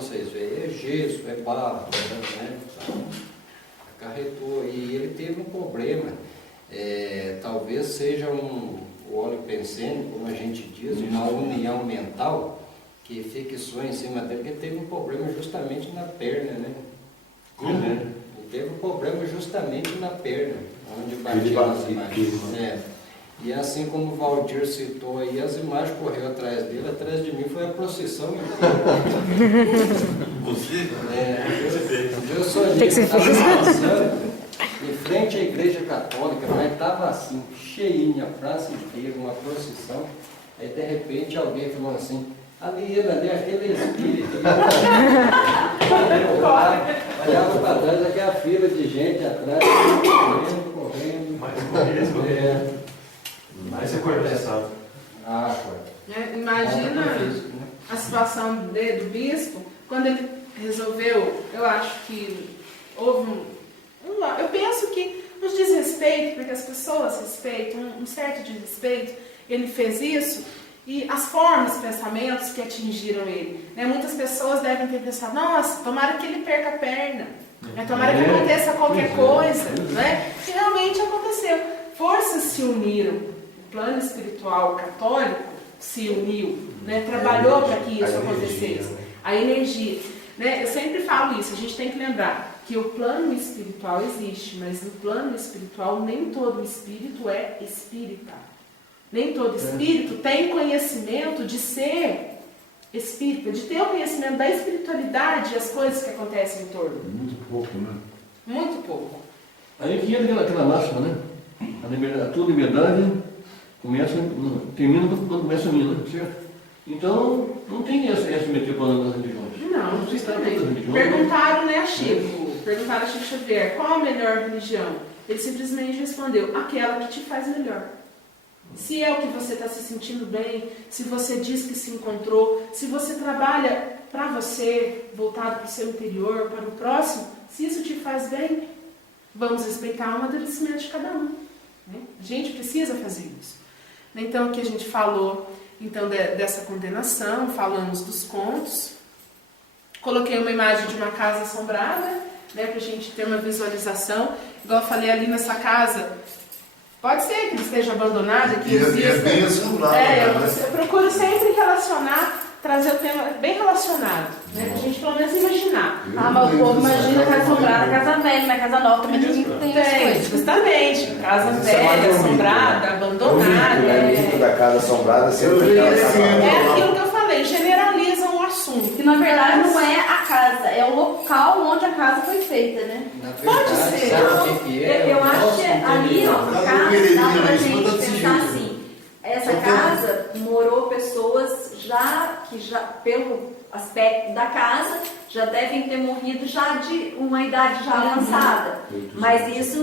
vocês verem, é gesso, é barro, né? Então, acarretou. E ele teve um problema, talvez seja o óleo pensênico, como a gente diz, uma união mental que fixou em cima dele, porque teve um problema justamente na perna, né? Como? Ele teve um problema justamente na perna, onde batia as imagens. E assim como o Valdir citou aí, as imagens correu atrás dele, atrás de mim foi a procissão inteira. Você? Eu sonhei que estava passando em frente à igreja católica, mas estava assim, cheinha, a praça inteira, uma procissão. Aí de repente alguém falou assim, ali aquele espírito. Olhava para trás, aquela fila de gente atrás, correndo. Mas você corta essa. Imagina a situação do bispo, quando ele resolveu, eu acho que houve eu penso que um desrespeito, porque as pessoas respeitam, um certo desrespeito, ele fez isso, e as formas, pensamentos que atingiram ele. Né? Muitas pessoas devem ter pensado, nossa, tomara que ele perca a perna, né? Tomara que aconteça qualquer coisa. Né? E realmente aconteceu. Forças se uniram, o plano espiritual católico se uniu, né? Trabalhou para que isso acontecesse. A energia. Né? Eu sempre falo isso, a gente tem que lembrar que o plano espiritual existe, mas no plano espiritual nem todo espírito é espírita. Nem todo espírito tem conhecimento de ser espírita, de ter o conhecimento da espiritualidade e as coisas que acontecem em torno. Muito pouco, né? Muito pouco. Aí que entra aquela máxima, né? A tua liberdade termina quando começa a minha, né? Certo? Então, não tem essa meter para das religiões. Não precisa nem. Perguntaram, né, a Chico Xavier, qual a melhor religião? Ele simplesmente respondeu, aquela que te faz melhor. Se é o que você está se sentindo bem, se você diz que se encontrou, se você trabalha para você, voltado para o seu interior, para o próximo, se isso te faz bem, vamos respeitar o amadurecimento de cada um. Né? A gente precisa fazer isso. Então, aqui a gente falou então, dessa condenação, falamos dos contos. Coloquei uma imagem de uma casa assombrada, né, para a gente ter uma visualização. Igual eu falei ali nessa casa, pode ser que ele esteja abandonado, que exista. É bem assombrado. Eu procuro sempre relacionar, trazer o tema bem relacionado, né, para a gente pelo menos imaginar. Mas o povo imagina casa assombrada, casa velha, mas casa nova também tem as coisas. Justamente, casa velha, assombrada, abandonada. O da casa assombrada sempre é aquilo que eu falei, generalizam o assunto. Que na verdade não é a casa, é o local onde a casa foi feita, né? Pode ser. Eu acho que ali, ó, a casa, dá pra gente pensar assim, essa casa morou pessoas que já, pelo aspecto da casa, já devem ter morrido já de uma idade já avançada. Mas isso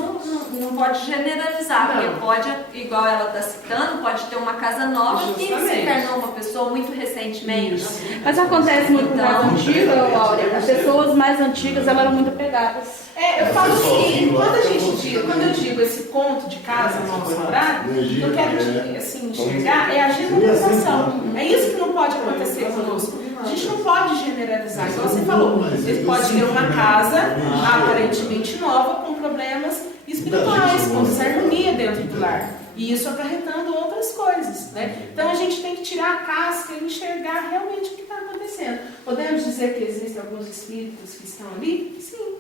não pode generalizar, porque pode, igual ela está citando, pode ter uma casa nova que se encarnou uma pessoa muito recentemente. Mas acontece muito com as antigas, Áurea. As pessoas mais antigas, elas eram muito apegadas. Eu falo o seguinte, quando eu digo esse ponto de casa mal assombrado, o que eu quero assim, enxergar é a generalização. É isso que não pode acontecer conosco. A gente não pode generalizar. Igual você falou, você pode ter uma casa aparentemente nova com problemas espirituais, com desarmonia dentro do lar. E isso acarretando outras coisas. Né? Então a gente tem que tirar a casca e enxergar realmente o que está acontecendo. Podemos dizer que existem alguns espíritos que estão ali? Sim.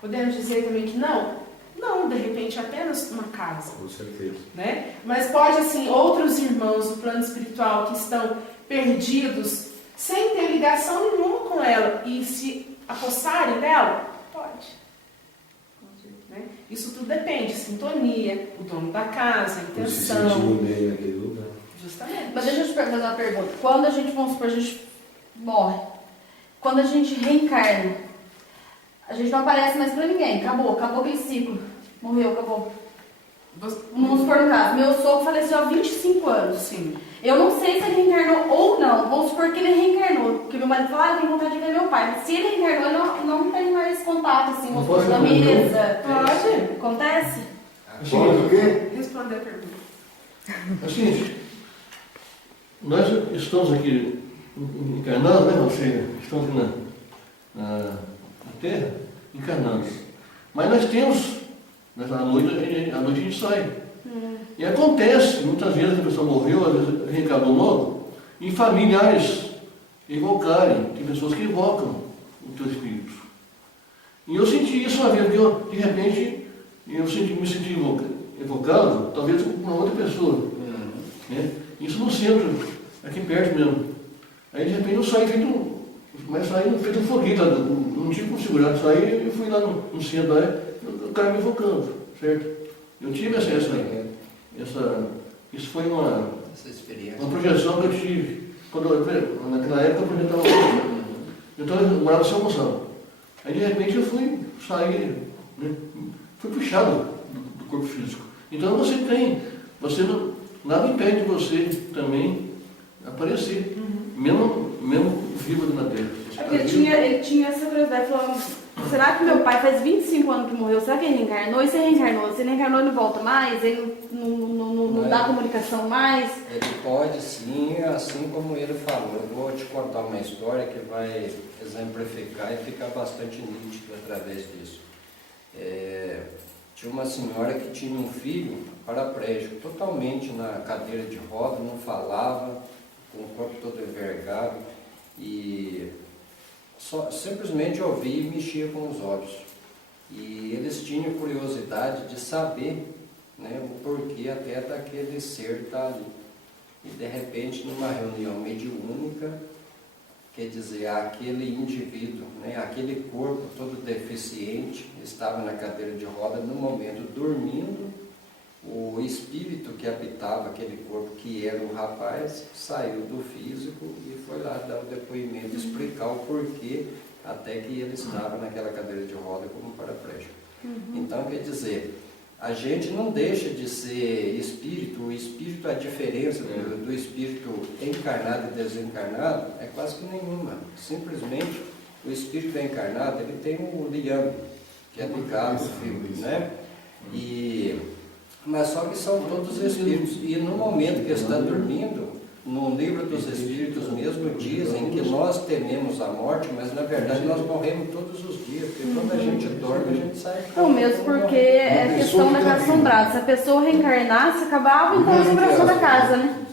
Podemos dizer também que não? Não, de repente apenas uma casa. Com certeza. Né? Mas pode, assim, outros irmãos do plano espiritual que estão perdidos, sem ter ligação nenhuma com ela, e se apossarem dela? Pode. Né? Isso tudo depende, sintonia, o dono da casa, a intenção. Se sentiu bem naquele lugar. Justamente. Mas deixa eu te fazer uma pergunta. Quando a gente, vamos supor, a gente morre, quando a gente reencarna, a gente não aparece mais pra ninguém. Acabou aquele ciclo. Morreu, acabou. Vamos supor no caso, meu sogro faleceu há 25 anos. Sim. Eu não sei se ele reencarnou ou não. Vamos supor que ele reencarnou. Porque meu marido fala, eu tenho vontade de ver meu pai. Mas se ele reencarnou, eu não tenho mais contato, assim, vamos supor, da mesa. Pode. Acontece? Pode o quê? Responder a pergunta. Assim, nós estamos aqui encarnados, né? Ou seja, estamos aqui na terra, encarnamos. Mas nós temos, à noite a gente sai. E acontece, muitas vezes a pessoa morreu, às vezes reencarnou logo, em familiares evocarem. Tem pessoas que evocam o teu espírito. E eu senti isso uma vez, porque eu, de repente, me senti evocado, talvez com uma outra pessoa. Né? Isso no centro, aqui perto mesmo. Aí de repente eu saí feito um foguete, não tive como segurar, saí e fui lá no centro, lá, o cara me evocando, certo? Eu tive isso foi uma projeção que eu tive. Naquela época eu projetava então eu morava em São Gonçalo. Aí de repente eu saí, né? Fui puxado do corpo físico. Então nada impede de você também aparecer, mesmo vivo na Terra. Ele tinha essa curiosidade, falou, será que meu pai faz 25 anos que morreu, será que ele reencarnou? E se reencarnou? Se ele reencarnou, ele não volta mais? Ele não dá comunicação mais? Ele pode sim, assim como ele falou. Eu vou te contar uma história que vai exemplificar e ficar bastante nítido através disso. Tinha uma senhora que tinha um filho paraplégico, totalmente na cadeira de roda, não falava, com o corpo todo envergado, e simplesmente ouvia e mexia com os olhos. E eles tinham curiosidade de saber, né, o porquê até daquele ser estar ali. E de repente, numa reunião mediúnica, quer dizer, aquele indivíduo, né, aquele corpo todo deficiente, estava na cadeira de roda, no momento dormindo, o espírito que habitava aquele corpo, que era o rapaz, saiu do físico e foi lá dar o depoimento, explicar o porquê até que ele estava naquela cadeira de roda como paraplégico. Então, quer dizer, a gente não deixa de ser espírito. O espírito, a diferença do espírito encarnado e desencarnado é quase que nenhuma. Simplesmente, o espírito encarnado, ele tem o liame, que é ligado ao fio, né? Mas só que são todos espíritos. E no momento que está dormindo, no livro dos Espíritos mesmo, dizem que nós tememos a morte, mas na verdade nós morremos todos os dias, porque quando a gente dorme, a gente sai. Não, mesmo porque é questão da casa assombrada. Se a pessoa reencarnasse, acabava então a assombração da casa, né?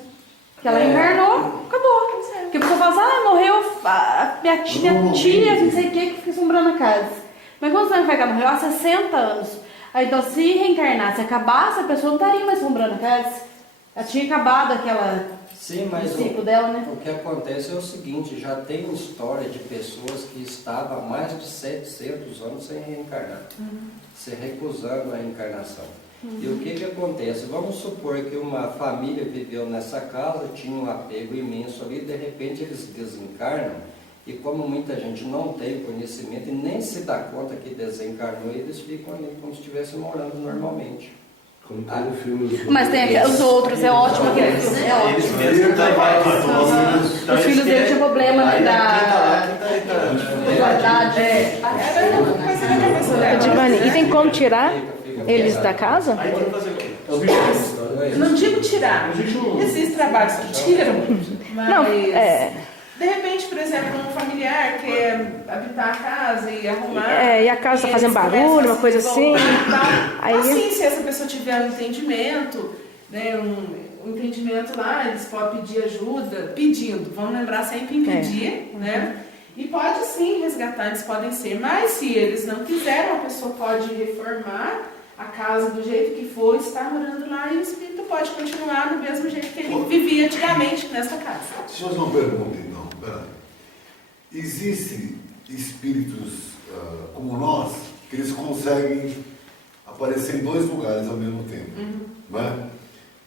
Porque ela reencarnou, acabou. Porque a pessoa fala assim, morreu a minha tia, não sei o que fica assombrando a casa. Mas quando você vai morreu há 60 anos. Aí, então, se reencarnasse, acabasse, a pessoa não estaria mais assombrando a casa. Ela tinha acabado aquela... Sim, mas dela, né? O que acontece é o seguinte, já tem história de pessoas que estavam há mais de 700 anos sem reencarnar, se recusando a encarnação. E o que acontece? Vamos supor que uma família viveu nessa casa, tinha um apego imenso ali, de repente eles desencarnam, e como muita gente não tem conhecimento e nem se dá conta que desencarnou, eles ficam ali como se estivessem morando normalmente. Como tem o filme. Mas tem os outros, é ótimo aquele filme, é ótimo. Eles mesmos Os filhos dele tinham problema Aí da verdade. E tem como tirar eles da casa? Aí tem que fazer Não digo tirar. Esses trabalhos que tiram, mas... Não, De repente, por exemplo, um familiar quer habitar a casa e arrumar. E a casa está fazendo barulho, uma coisa assim. Aí... Assim, se essa pessoa tiver um entendimento, né, um entendimento lá, eles podem pedir ajuda, pedindo. Vamos lembrar sempre em pedir, né? E pode sim resgatar, eles podem ser. Mas se eles não quiserem, a pessoa pode reformar a casa do jeito que for, estar morando lá e o espírito pode continuar do mesmo jeito que ele vivia antigamente nessa casa. Deixa eu fazer uma pergunta então. Peraí. Existem espíritos como nós que eles conseguem aparecer em dois lugares ao mesmo tempo, não é?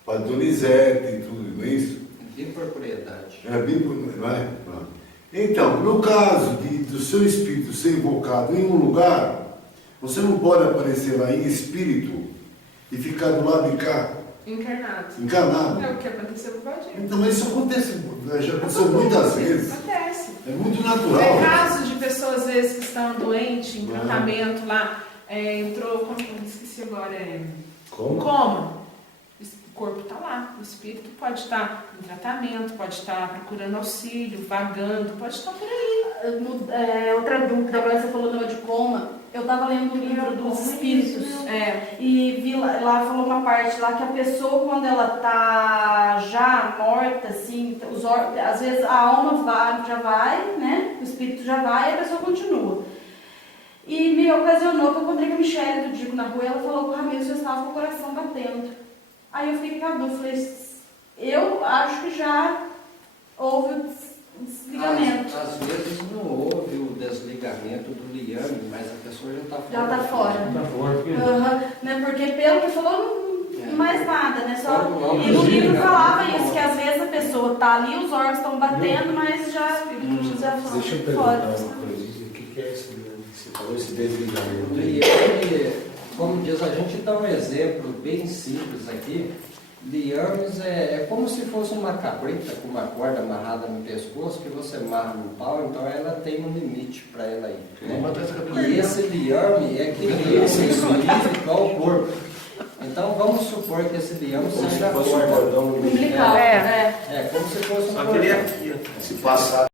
Padre Donizete e tudo, não é isso? Bipropriedade. Não é? Então, no caso do seu espírito ser invocado em um lugar, você não pode aparecer lá em espírito e ficar do lado de cá. Encarnado. É o que aconteceu com o Valdir. Então, mas isso acontece, já aconteceu muitas vezes. Acontece. É muito natural. É casos de pessoas, às vezes, que estão doentes, em tratamento lá, entrou, esqueci agora, Como? coma. corpo está lá, o espírito pode estar em tratamento, pode estar procurando auxílio, vagando, pode estar por aí. Outra dúvida, agora você falou do de coma. Eu estava lendo o livro dos espíritos e vi lá falou uma parte lá que a pessoa, quando ela está já morta, assim, às vezes a alma já vai, né? O espírito já vai e a pessoa continua. E me ocasionou que eu encontrei com a Michelle do Dico na rua e ela falou que o Ramiro já estava com o coração batendo. Aí eu fiquei com a dúvida, falei, eu acho que já houve o desligamento. Às vezes não houve o desligamento do liame, mas a pessoa já está fora. Já está fora. Tá forte. Né? Porque pelo que falou, não mais nada, né? Só... Vamos E no livro desligar. falava isso, que às vezes a pessoa está ali, os órgãos estão batendo, mas já Deixa eu fora. perguntar uma coisa. O que é esse liame que você falou, esse desligamento? O liame, como diz, a gente dá um exemplo bem simples aqui. Liames é como se fosse uma cabrita com uma corda amarrada no pescoço, que você amarra no pau, então ela tem um limite para ela ir. Né? E esse liame é que solidifica o corpo. Então vamos supor que esse liame seja Fosse um cordão Umbilical. É como se fosse um Só cordão. queria aqui, ó. Se passar